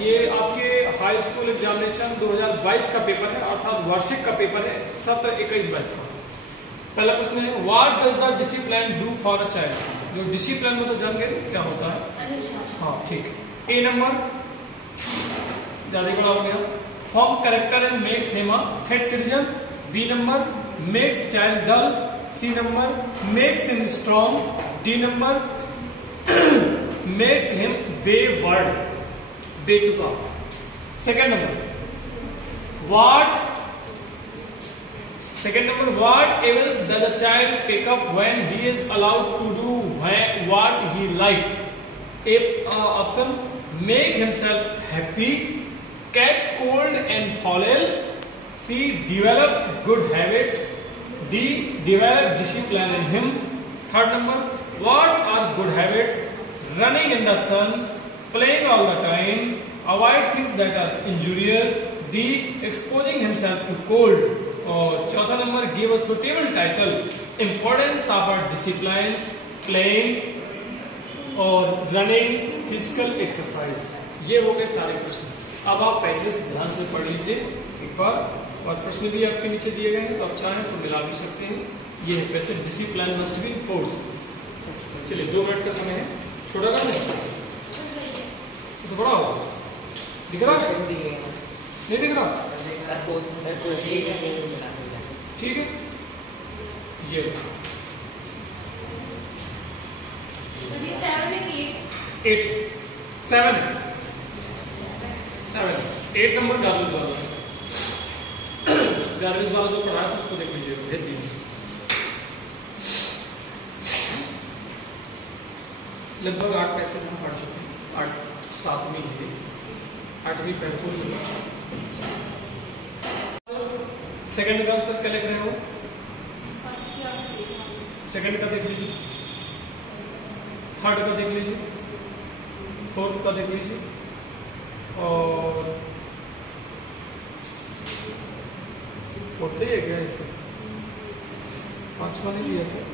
ये आपके high school examination 2022 का पेपर है, अर्थात वार्षिक का पेपर है, सत्र 21-22 का। पहला प्रश्न है, what does the discipline do for a child. जो डिसिप्लिन में तो जान गए क्या होता है। हाँ ठीक है। ए नंबर ज्यादा बड़ा हो गया, form character and makes him a fit citizen. B number makes child dull. C number makes him strong. D number makes him wayward, बेतुका। Second number what else does a child pick up when he is allowed to do what he like. A option make himself happy, catch cold and fall ill. C develop good habits. D develop discipline in him. Third number what are good habits? Running in the sun, playing all the time, avoid things that are injurious. D exposing himself to cold. और चौथा number give a suitable title, importance of our discipline, playing और running, physical exercise। ये हो गए सारे प्रश्न। अब आप पैसेज ध्यान से पढ़ लीजिए एक बार, और प्रश्न भी आपके नीचे दिए गए हैं, तो आप चाहें तो मिला भी सकते हैं। ये है passage, discipline must be force. चलिए 2 मिनट का समय है, छोटा ना नहीं तो बड़ा होगा। दिख रहा नहीं दिख रहा? ठीक है, ये 8 नंबर गार्बेज वाला जो पढ़ा है उसको देख लीजिए, भेज दीजिए। लगभग 8 पैसेज हम पढ़ चुके हैं, 7वीं है, 8वीं पैसे। सेकंड का आंसर क्या लिख रहे हो? सेकंड का देख लीजिए, थर्ड का देख लीजिए, फोर्थ का देख लीजिए, और फोर्थ ही है क्या इसका? 5वां नहीं लिया क्या?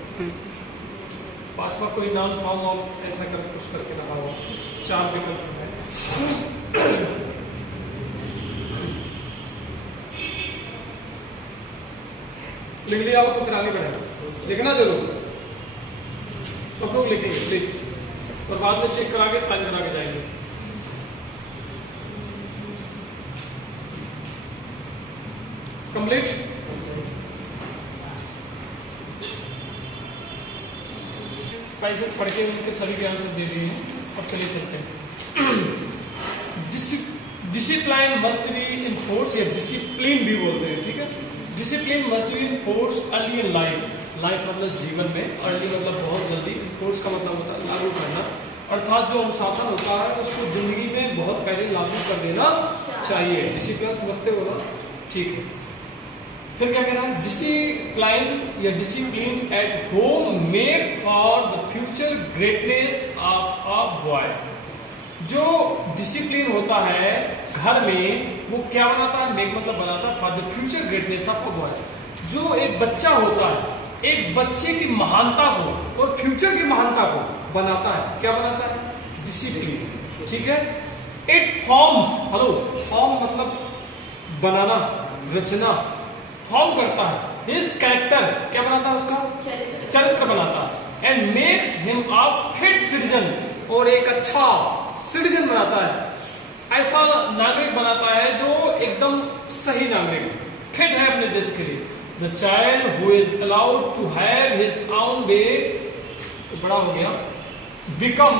5वां कोई नाम फॉर्म ऑफ ऐसा कर कुछ करके रखा हुआ, 4 विकल्प है। लिख लिया हो तो फिर आगे बढ़े, लिखना जरूर, सब लोग लिखेंगे प्लीज, और बाद में चेक करा के साइन करा के जाएंगे। कंप्लीट। पैसे पढ़ के उनके सभी के आंसर दे दिए हैं। अब चलिए चलते हैं। डिसिप्लिन मस्ट बी इनफोर्स, या डिसिप्लिन भी बोलते हैं, ठीक है। Discipline must be enforce early in life. Life मतलब जीवन में, अर्ली मतलब बहुत जल्दी, इनफोर्स का मतलब होता है लागू करना, अर्थात जो अनुशासन होता है उसको जिंदगी में बहुत पहले लागू कर देना चाहिए। डिसिप्लिन समझते हो ना? ठीक है। फिर क्या कह रहा है? डिसिप्लिन या discipline at home made for the future greatness of a boy. जो डिसिप्लिन होता है घर में, वो क्या बनाता है? मेक मतलब बनाता है for the future greatness of a boy. जो एक बच्चा होता है, एक बच्चे की महानता को और फ्यूचर की महानता को बनाता है। क्या बनाता है? डिसिप्लिन, ठीक है। इट फॉर्म्स, हेलो, फॉर्म मतलब बनाना, रचना, फॉर्म करता है। हिज कैरेक्टर, क्या बनाता है? उसका चरित्र बनाता है। And makes him a fit citizen, और एक अच्छा सिटीजन बनाता है, ऐसा नागरिक बनाता है जो एकदम सही नागरिक, फिट है अपने देश के लिए। The child who is allowed to have his own way, बड़ा हो गया, बिकम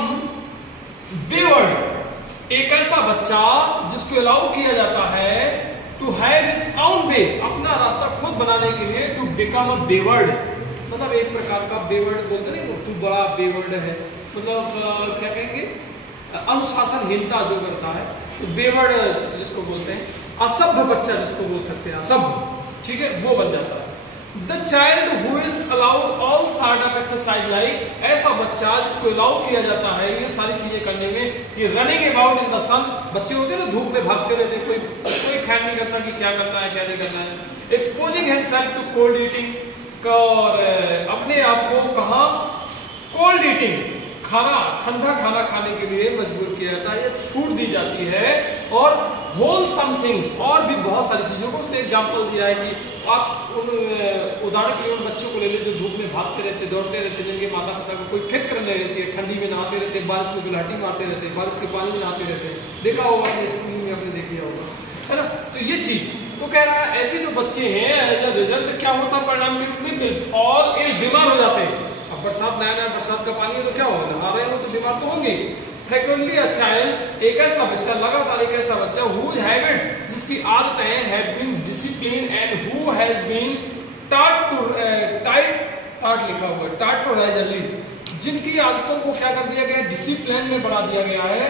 बेवर्ड। एक ऐसा बच्चा जिसको अलाउ किया जाता है to have his own way, अपना रास्ता खुद बनाने के लिए, टू बिकम अ बेवर्ड, मतलब एक प्रकार का बेवर्ड बोलते नहीं, तू बड़ा बेवर्ड है, मतलब क्या कहेंगे, अनुशासनहीनता जो करता है, तो बेवर्ड जिसको बोलते हैं, असभ्य बच्चा जिसको बोल सकते हैं, असभ्य, ठीक है, वो बन जाता है। The child who is allowed all sort of exercise, like ऐसा बच्चा जिसको अलाउ किया जाता है ये सारी चीजें करने में, कि रनिंग अबाउट इन द सन, बच्चे होते हैं ना धूप में भागते रहते, कोई ख्याल नहीं करता कि क्या करना है क्या नहीं करना है। Exposing himself to cold eating, और अपने आप को कहा कोल्ड ईटिंग, ठंडा खाना खाने के लिए मजबूर किया जाता है या छूट दी जाती है, और होल समथिंग और भी बहुत सारी चीजों को उसने एग्जाम्पल दिया है कि आप उदाहरण के लिए उन बच्चों को ले लीजिए जो धूप में भागते रहते, दौड़ते रहते, जिनके माता पिता को कोई फिक्र नहीं रहती है, ठंडी में नहाते रहते, बारिश में गुलाटी मारते रहते, बारिश के पानी में नहाते रहते, देखा होगा अपने स्कूल में, आपने देखा होगा, है ना। तो ये चीज तो कह रहा है ऐसे जो बच्चे हैं एज अ रिजल्ट क्या होता है परिणाम के रूप में, विल फॉल इल, बीमार हो जाते हैं। अब बरसात नया नया बरसात का पानी है तो क्या होगा, नहा रहे हो तो बीमार तो होंगे। फ्रीक्वेंटली अ चाइल्ड, एक ऐसा बच्चा, लगातार एक ऐसा बच्चा whose habits, जिसकी आदतें have been disciplined and who has been taught to taught लिखा हुआ है, taught to rise early, जिनकी आदतों को क्या कर दिया गया है, डिसिप्लिन में बढ़ा दिया गया है,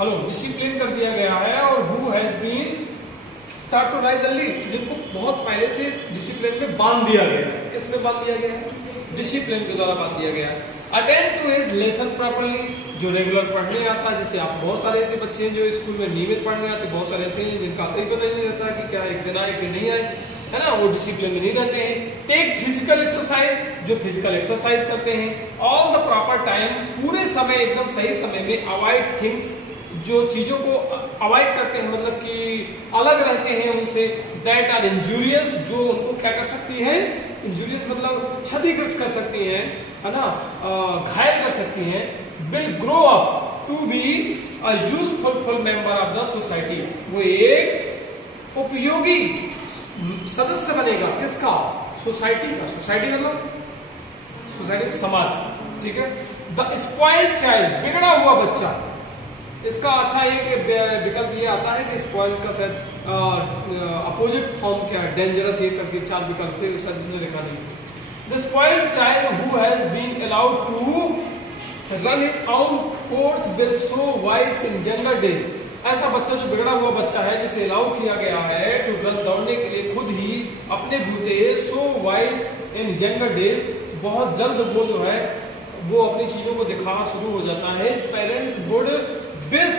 हेलो डिसिप्लिन कर दिया गया है, और who has been taught to rise early, जिनको बहुत पहले से डिसिप्लिन में बांध दिया गया है। किसमें बांध दिया गया है, डिसिप्लिन के द्वारा बांध दिया गया है। Attend to his lesson properly, जो रेगुलर पढ़ने आता है, जैसे आप बहुत सारे ऐसे बच्चे हैं जो स्कूल में नियमित पढ़ने आते हैं, बहुत सारे ऐसे हैं जिनका कोई पता ही नहीं रहता कि क्या एक दिन आए एक दिन नहीं आए, है ना, वो डिसिप्लिन में नहीं रहते हैं। टेक फिजिकल एक्सरसाइज, जो फिजिकल एक्सरसाइज करते हैं। ऑल द प्रॉपर टाइम, पूरे समय, एकदम सही समय में। अवॉइड थिंग्स, जो चीजों को अवॉइड करते हैं, मतलब कि अलग रहते हैं उनसे। दैट आर इंजूरियस, जो उनको क्या कर सकती है, इंजूरियस मतलब क्षतिग्रस्त कर सकती है ना, घायल कर सकती हैं। Will grow up to be a useful member of the society, वो एक उपयोगी सदस्य बनेगा, किसका, सोसाइटी का। सोसाइटी मतलब सोसाइटी, समाज, ठीक है। द स्पॉइल्ड चाइल्ड, बिगड़ा हुआ बच्चा, इसका अच्छा एक विकल्प ये आता है कि स्पॉइल्ड का शायद अपोजिट फॉर्म क्या है, डेंजरस, ये करके 4 विकल्प थे, शायद इसमें लिखा नहीं। The spoiled child who has been allowed to run his own course will show wise in younger days, ऐसा बच्चा जो बिगड़ा हुआ बच्चा है जिसे अलाउ किया गया है टू रन, दौड़ने के लिए खुद ही अपने बूते, सो वाइज इन यंगर डेज, बहुत जल्द वो जो है वो अपनी चीजों को दिखाना शुरू हो जाता है। पेरेंट्स वुड विश,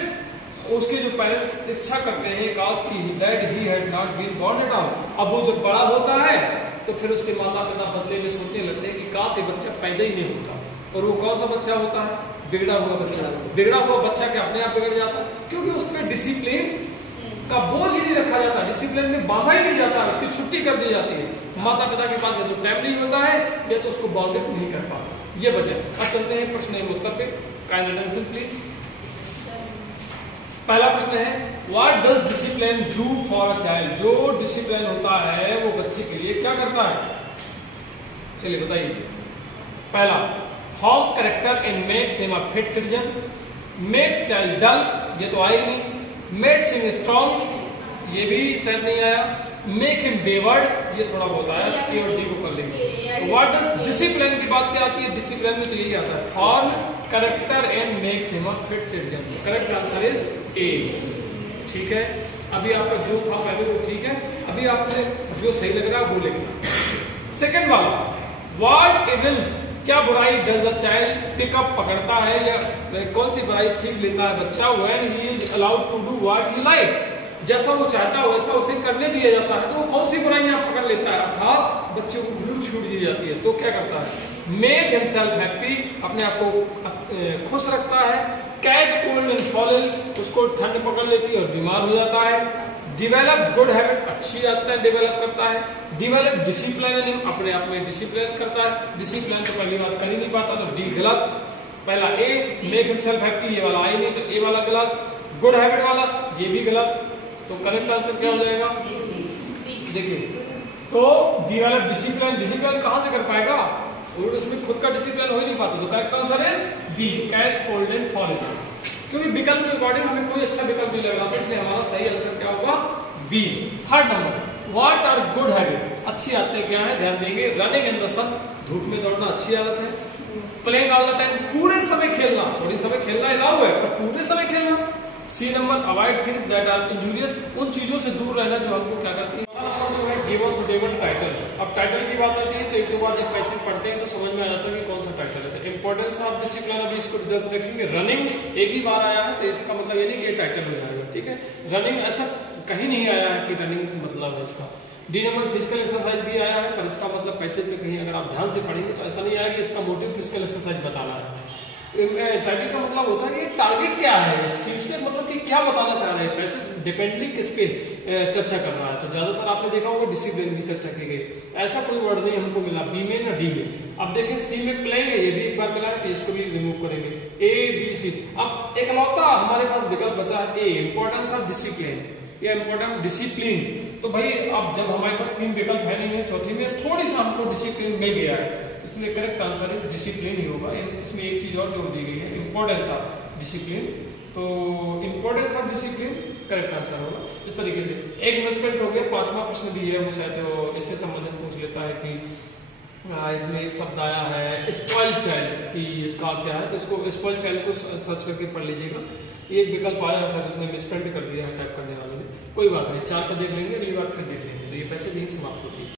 उसके जो पेरेंट्स इच्छा करते हैं काश की that he had not been born at all, अब वो जब बड़ा होता है तो फिर उसके माता पिता बदले में सोचने लगते हैं कि काश ये बच्चा पैदा ही नहीं होता। और वो कौन सा बच्चा होता है, बिगड़ा हुआ बच्चा। बिगड़ा हुआ बच्चा क्या अपने आप बिगड़ जाता है, क्योंकि उसमें डिसिप्लिन का बोझ ही नहीं रखा जाता, डिसिप्लिन में बांधा ही नहीं जाता, उसकी छुट्टी कर दी जाती है। माता पिता के पास या तो टाइम नहीं होता है या तो उसको बाउंडेड नहीं कर पाता, ये वजह। अब चलते हैं प्रश्न एवं उत्तर पे, काइंड अटेंशन प्लीज। पहला प्रश्न है, what does discipline do for a child, जो डिसिप्लिन होता है वो बच्चे के लिए क्या करता है, चलिए बताइए। पहला, form character and makes him a fit citizen, makes child dull, ये तो आया ही नहीं। मेक्स हिम स्ट्रॉन्ग, ये भी शायद नहीं आया। मेक हिम वेवर्ड, ये थोड़ा बहुत आया, ए और डी को कर लेंगे। व्हाट डज डिसिप्लिन की बात क्या आती है, डिसिप्लिन में तो यही आता है, form character and makes him a fit citizen. Correct answer is a, ठीक है। अभी आपका जो था पहले वो ठीक है, अभी आपने जो सही लग रहा है वो लिखना। सेकंड वाला, व्हाट इविल्स, क्या बुराई डज अ चाइल्ड पिकअप, पकड़ता है या कौन सी बुराई सीख लेता है बच्चा, when he is allowed to do what he like, जैसा वो चाहता है वैसा उसे करने दिया जाता है, तो वो कौन सी बुराइयां पकड़ लेता है, अर्थात बच्चे को घूर छूट दी जाती है, तो क्या करता है, मेक हिमसेल्फ हैप्पी, अपने आप को खुश रखता है। Catch cold and fall ill, उसको ठंड पकड़ लेती है और बीमार हो जाता है। डिवेलप गुड हैबिट, अच्छी आदतें डेवलप करता है। डिवेलप डिसिप्लिन, अपने आप में डिसिप्लिन करता है। डिसिप्लिन तो पहली बात कर ही नहीं पाता, तो डी गलत। पहला ए, मेक हिमसेल्फ हैप्पी, ये वाला आई नहीं, तो ए वाला गलत। गुड हैबिट वाला ये भी गलत, तो करेक्ट आंसर क्या हो जाएगा, देखिए तो डिवेलप डिसिप्लिन, डिसिप्लिन कहां से कर पाएगा, और उसमें खुद का डिसिप्लिन हो ही नहीं पाता, तो correct answer is B, catch cold and fall in, क्योंकि विकल्प के अकॉर्डिंग हमें कोई अच्छा विकल्प नहीं लग रहा था, इसलिए हमारा सही आंसर क्या होगा, B. Third number, what are good habit, अच्छी आदतें क्या है, ध्यान देंगे। रनिंग इन द सन, धूप में दौड़ना अच्छी आदत है। प्लेइंग ऑल द टाइम, पूरे समय खेलना, थोड़ी समय खेलना अलाउ है पर पूरे समय खेलना। C number, avoid things that are injurious, उन चीजों से दूर रहना जो हमको क्या करती है, जो है गिव अ सुटेबल टाइटल। अब टाइटल की बात आती है तो एक दो बार जब पैसेज पढ़ते हैं तो समझ में आ जाता है कि कौन सा टाइटल है। इंपॉर्टेंस ऑफ डिसिप्लिन, अभी इसको जब देखेंगे, रनिंग एक ही बार आया है तो इसका मतलब ये नहीं कि ये टाइटल हो जाएगा, ठीक है। रनिंग ऐसा कहीं नहीं आया है कि रनिंग मतलब है इसका। डी नंबर, फिजिकल एक्सरसाइज भी आया है पर इसका मतलब पैसेज में कहीं अगर आप ध्यान से पढ़ेंगे तो ऐसा नहीं आया कि इसका मोटिव फिजिकल एक्सरसाइज बताना है। टाइटल का मतलब होता है कि टारगेट क्या है, शीर्षक मतलब कि क्या बताना चाह रहे हैं, पैसे डिपेंडली किस पे चर्चा कर रहा है। तो ज्यादातर आपने देखा होगा डिसिप्लिन की चर्चा की गई, ऐसा कोई वर्ड नहीं हमको मिला बी में ना डी में। अब देखें सी में प्लेइंग है, ये भी एक बार मिला है तो इसको भी रिमूव करेंगे, ए बी सी। अब एकलौता हमारे पास विकल्प बचा है ए, इंपॉर्टेंस ऑफ डिसिप्लिन या इंपॉर्टेंट डिसिप्लिन। तो भाई अब जब हमारे पास 3 विकल्प है नहीं है, चौथे में थोड़ी सा हमको डिसिप्लिन मिल गया है, इसलिए करेक्ट आंसर इज डिसिप्लिन ही होगा। इसमें एक चीज और जोड़ दी गई है, इंपॉर्टेंस ऑफ डिसिप्लिन, तो importance of discipline correct answer होगा। इस तरीके से एक मिसप्रिंट हो गया। 5वां प्रश्न भी है, वो शायद तो इससे संबंधित पूछ लेता है कि इसमें एक शब्द आया है स्पॉइल चाइल्ड, कि इसका क्या है, तो इसको स्पॉइल चाइल्ड को सर्च करके पढ़ लीजिएगा। एक विकल्प आया सर, उसने मिसप्रिंट कर दिया है टाइप करने वाले ने, कोई बात नहीं, 4 का देख लेंगे, अगली बार फिर देख लेंगे। तो ये पैसे यही समाप्त होती है।